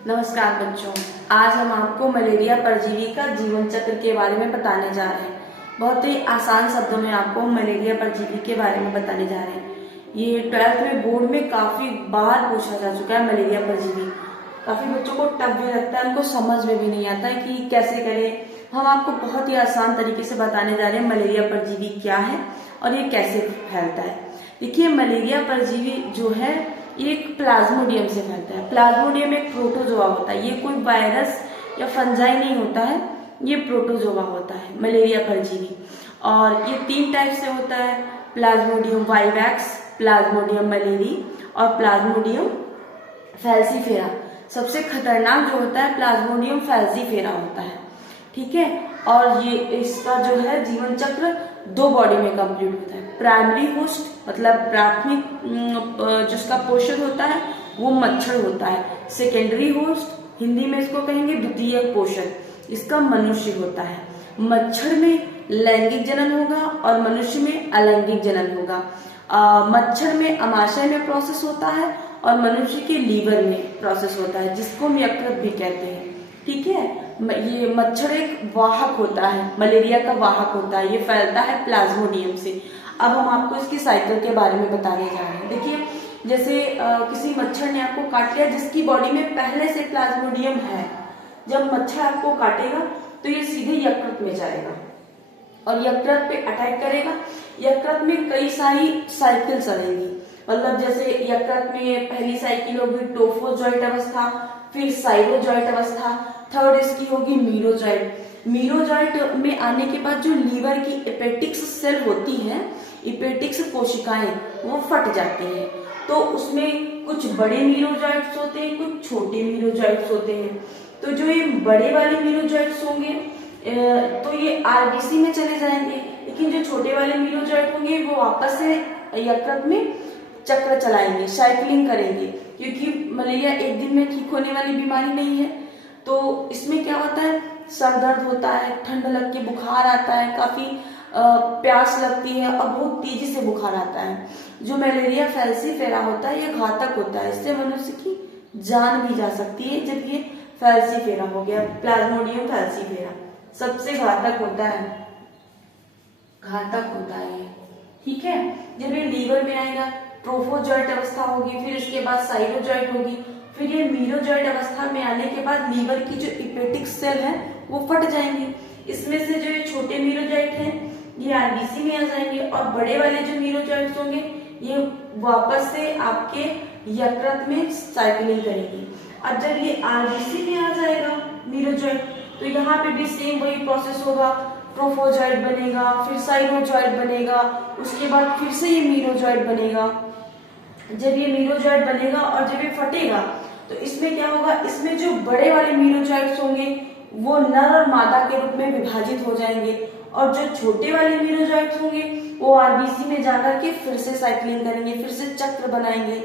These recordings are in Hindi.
नमस्कार बच्चों, आज हम आपको मलेरिया परजीवी का जीवन चक्र के बारे में बताने जा रहे हैं। बहुत ही आसान शब्दों में आपको मलेरिया परजीवी के बारे में बताने जा रहे हैं। ये 12th में बोर्ड में काफी बार पूछा जा चुका है। मलेरिया परजीवी काफी बच्चों को टफ भी लगता है, उनको समझ में भी नहीं आता है कि कैसे करें। हम आपको बहुत ही आसान तरीके से बताने जा रहे हैं मलेरिया परजीवी क्या है और ये कैसे फैलता है। देखिए, मलेरिया परजीवी जो है ये एक प्लाज्मोडियम से फैलता है। प्लाज्मोडियम एक प्रोटोजोआ होता है, ये कोई वायरस या फंजाई नहीं होता है, ये प्रोटोजोआ होता है मलेरिया परजीवी। और ये 3 टाइप से होता है, प्लाज्मोडियम वाइवैक्स, प्लाज्मोडियम मलेरी और प्लाज्मोडियम फैल्सीफेरा। सबसे खतरनाक जो होता है प्लाज्मोडियम फैल्सीफेरा होता है, ठीक है। और ये इसका जो है जीवन चक्र 2 बॉडी में कंप्लीट होता है। प्राइमरी होस्ट मतलब प्राथमिक जिसका पोषण होता है वो मच्छर होता है। सेकेंडरी होस्ट हिंदी में इसको कहेंगे द्वितीय पोषण, इसका मनुष्य होता है। मच्छर में लैंगिक जनन होगा और मनुष्य में अलैंगिक जनन होगा। मच्छर में अमाशय में प्रोसेस होता है और मनुष्य के लीवर में प्रोसेस होता है, जिसको हम यकृत भी कहते हैं, ठीक है। ये मच्छर एक वाहक होता है, मलेरिया का वाहक होता है, ये फैलता है प्लाज्मोडियम से। अब हम आपको इसकी साइकिल के बारे में बताने जा रहे हैं। देखिए, जैसे किसी मच्छर ने आपको काट लिया जिसकी बॉडी में पहले से प्लाज्मोडियम है, जब मच्छर आपको काटेगा तो ये सीधे यकृत में जाएगा और यकृत पे अटैक करेगा। यकृत में कई सारी साइकिल चलेंगी, मतलब जैसे यकृत में पहली साइकिल होगी टोफोजॉइट अवस्था, फिर साइरोजॉइट अवस्था, थर्ड इसकी होगी मीरोजॉइट। मीरोजॉइट में आने के बाद जो लीवर की एपेटिक्स सेल होती है, एपेटिक्स कोशिकाएं, वो फट जाती हैं। तो उसमें कुछ बड़े मीरोजॉइट्स होते हैं, कुछ छोटे मीरोजॉइट्स होते हैं। तो जो ये बड़े वाले मीरोजॉइट्स होंगे तो ये आरबीसी में चले जाएंगे, लेकिन जो छोटे वाले मीरोजॉइट होंगे वो वापस से यकृत में चक्र चलाएंगे, साइक्लिंग करेंगे, क्योंकि मलेरिया एक दिन में ठीक होने वाली बीमारी नहीं है। तो इसमें क्या होता है, सर दर्द होता है, ठंड लग के बुखार आता है, काफी प्यास लगती है और बहुत तेजी से बुखार आता है। जो मलेरिया फैल्सीफेरा होता है ये घातक होता है, इससे मनुष्य की जान भी जा सकती है। जब ये फैल्सीफेरा हो गया, प्लाज्मोडियम फैल्सीफेरा सबसे घातक होता है, घातक होता है, ठीक है। जब ये लीवर में आएगा ट्रोफोजॉइट अवस्था होगी, फिर उसके बाद साइरोजॉइट होगी, फिर ये मीरोजॉइट अवस्था में आने के बाद लीवर की जो इपेटिक सेल है वो फट जाएंगी। इसमें से जो ये छोटे मीरोजॉइट हैं ये आरबीसी में आ जाएंगे और बड़े वाले जो मीरोजॉइट्स होंगे ये वापस से आपके यकृत में साइक्लिंग करेंगे। अब जब ये आरबीसी में आ जाएगा मीरोजॉइट, तो यहाँ पे भी सेम वही प्रोसेस होगा, ट्रोफोजॉइट बनेगा, फिर साइरोजॉइट बनेगा, उसके बाद फिर से ये मीरोजॉइट बनेगा। जब ये मीरोजॉइट बनेगा और जब ये फटेगा तो इसमें क्या होगा, इसमें जो बड़े वाले मीरोजॉइट्स होंगे वो नर और मादा के रूप में विभाजित हो जाएंगे और जो छोटे वाले मीरोजॉइट्स होंगे वो आरबीसी में जाकर के फिर से साइक्लिंग करेंगे, फिर से चक्र बनाएंगे।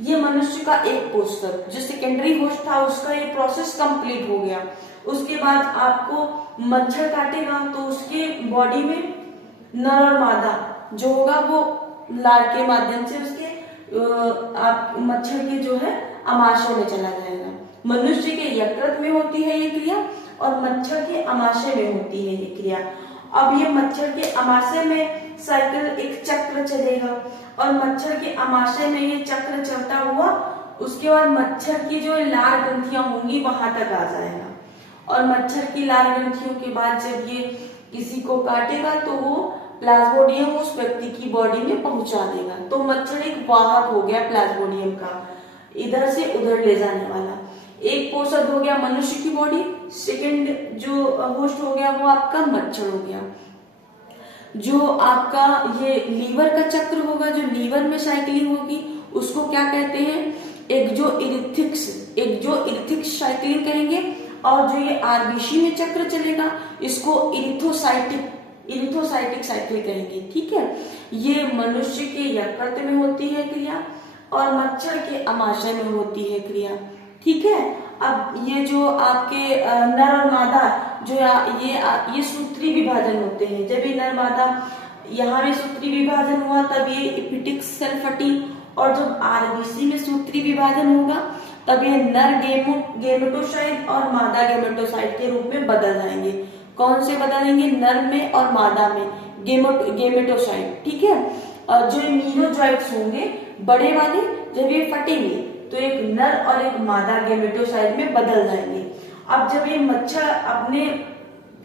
ये मनुष्य का एक पोषक जो सेकेंडरी होस्ट था उसका ये प्रोसेस कंप्लीट हो गया। उसके बाद आपको मच्छर काटेगा तो उसके बॉडी में नर और मादा जो होगा वो लार के माध्यम से उसके आप मच्छर के जो है अमाशय में चला जाएगा। मनुष्य के यकृत में होती है ये क्रिया और मच्छर के अमाशय में होती है ये क्रिया। अब ये मच्छर के अमाशय में साइकिल एक चक्र चलेगा और मच्छर के अमाशय में ये चक्र चलता हुआ उसके बाद मच्छर की जो लार ग्रंथियां होंगी वहां तक आ जाएगा और मच्छर की लार ग्रंथियों के बाद जब ये किसी को काटेगा तो वो प्लाज्मोडियम उस व्यक्ति की बॉडी में पहुंचा देगा। तो मच्छर एक वाहक हो गया प्लाज्मोडियम का, इधर से उधर ले जाने वाला। एक पोषक हो गया मनुष्य की बॉडी, सेकंड जो होस्ट हो गया वो आपका मच्छर हो गया। जो आपका ये लीवर का चक्र होगा, जो लीवर में साइक्लिंग होगी उसको क्या कहते हैं, एक्सोइरिथिक्स साइक्लिंग कहेंगे। और जो ये आरबीसी में चक्र चलेगा इसको इरिथोसाइटिक साइकिल कहेंगे, ठीक है। ये मनुष्य के यकृत में होती है क्रिया और मच्छर के अमाशय में होती है क्रिया, ठीक है। अब ये जो आपके नर और मादा जो ये सूत्री विभाजन होते हैं। जब ये नर मादा यहाँ में सूत्री विभाजन हुआ तब ये एपिटिक सेल फटी और जब आरबीसी में सूत्री विभाजन होगा तब ये नर गेमेटोसाइट और मादा गेमेटोसाइट के रूप में बदल जाएंगे। कौन से बदलेंगे? नर में और मादा में गेमेटोसाइट, ठीक है। और जो मीरोजॉइट्स होंगे बड़े वाले, जब ये फटेंगे तो एक नर और एक मादा गेमेटोसाइट में बदल जाएंगे। अब जब ये मच्छर अपने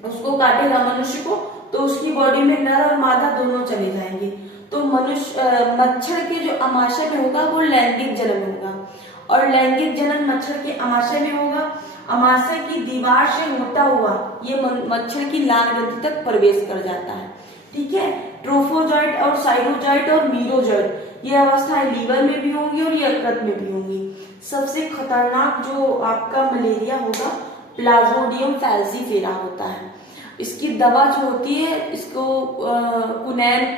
उसको काटेगा मनुष्य को, तो उसकी बॉडी में नर और मादा दोनों चले जाएंगे। तो मच्छर के जो आमाशय में होगा वो लैंगिक जनन होगा, और लैंगिक जनन मच्छर के आमाशय में होगा। आमाशय की दीवार से होता हुआ ये मच्छर की लाल ग्रंथि तक प्रवेश कर जाता है, ठीक है। ट्रोफोजॉइट और साइरोजॉइट और मीरोजॉइट ये अवस्थाएं लीवर में भी होंगी और ये यकृत में भी होंगी। सबसे खतरनाक जो आपका मलेरिया होगा प्लाज्मोडियम फैल्सीफेरा होता है। इसकी दवा जो होती है, इसको कुनैन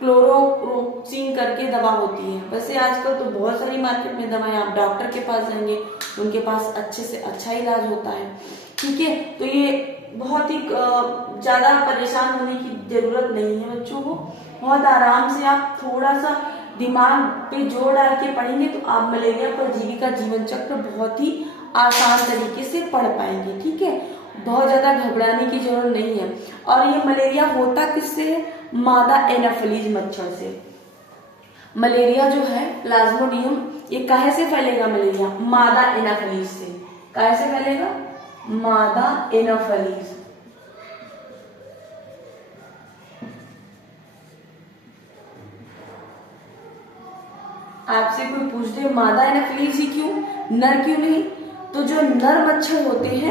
क्लोरोक्सीन करके दवा होती है। वैसे आजकल तो बहुत सारी मार्केट में दवाएं, आप डॉक्टर के पास जाएंगे उनके पास अच्छे से अच्छा इलाज होता है, ठीक है। तो ये बहुत ही ज्यादा परेशान होने की जरूरत नहीं है बच्चों को। बहुत आराम से आप थोड़ा सा दिमाग पे जोर डाल के पढ़ेंगे तो आप मलेरिया परजीवी का जीवन चक्र बहुत ही आसान तरीके से पढ़ पाएंगे, ठीक है। बहुत ज्यादा घबराने की जरूरत नहीं है। और ये मलेरिया होता किससे है? मादा एनाफिलीज मच्छर से। मलेरिया जो है प्लाज्मोडियम, ये काहे से फैलेगा? मलेरिया मादा एनाफिलीज से। काहे से फैलेगा? मादा एनाफिलीज। आपसे कोई पूछ दे मादा एनाफिलीज ही क्यों, नर क्यों नहीं? तो जो नर मच्छर होते हैं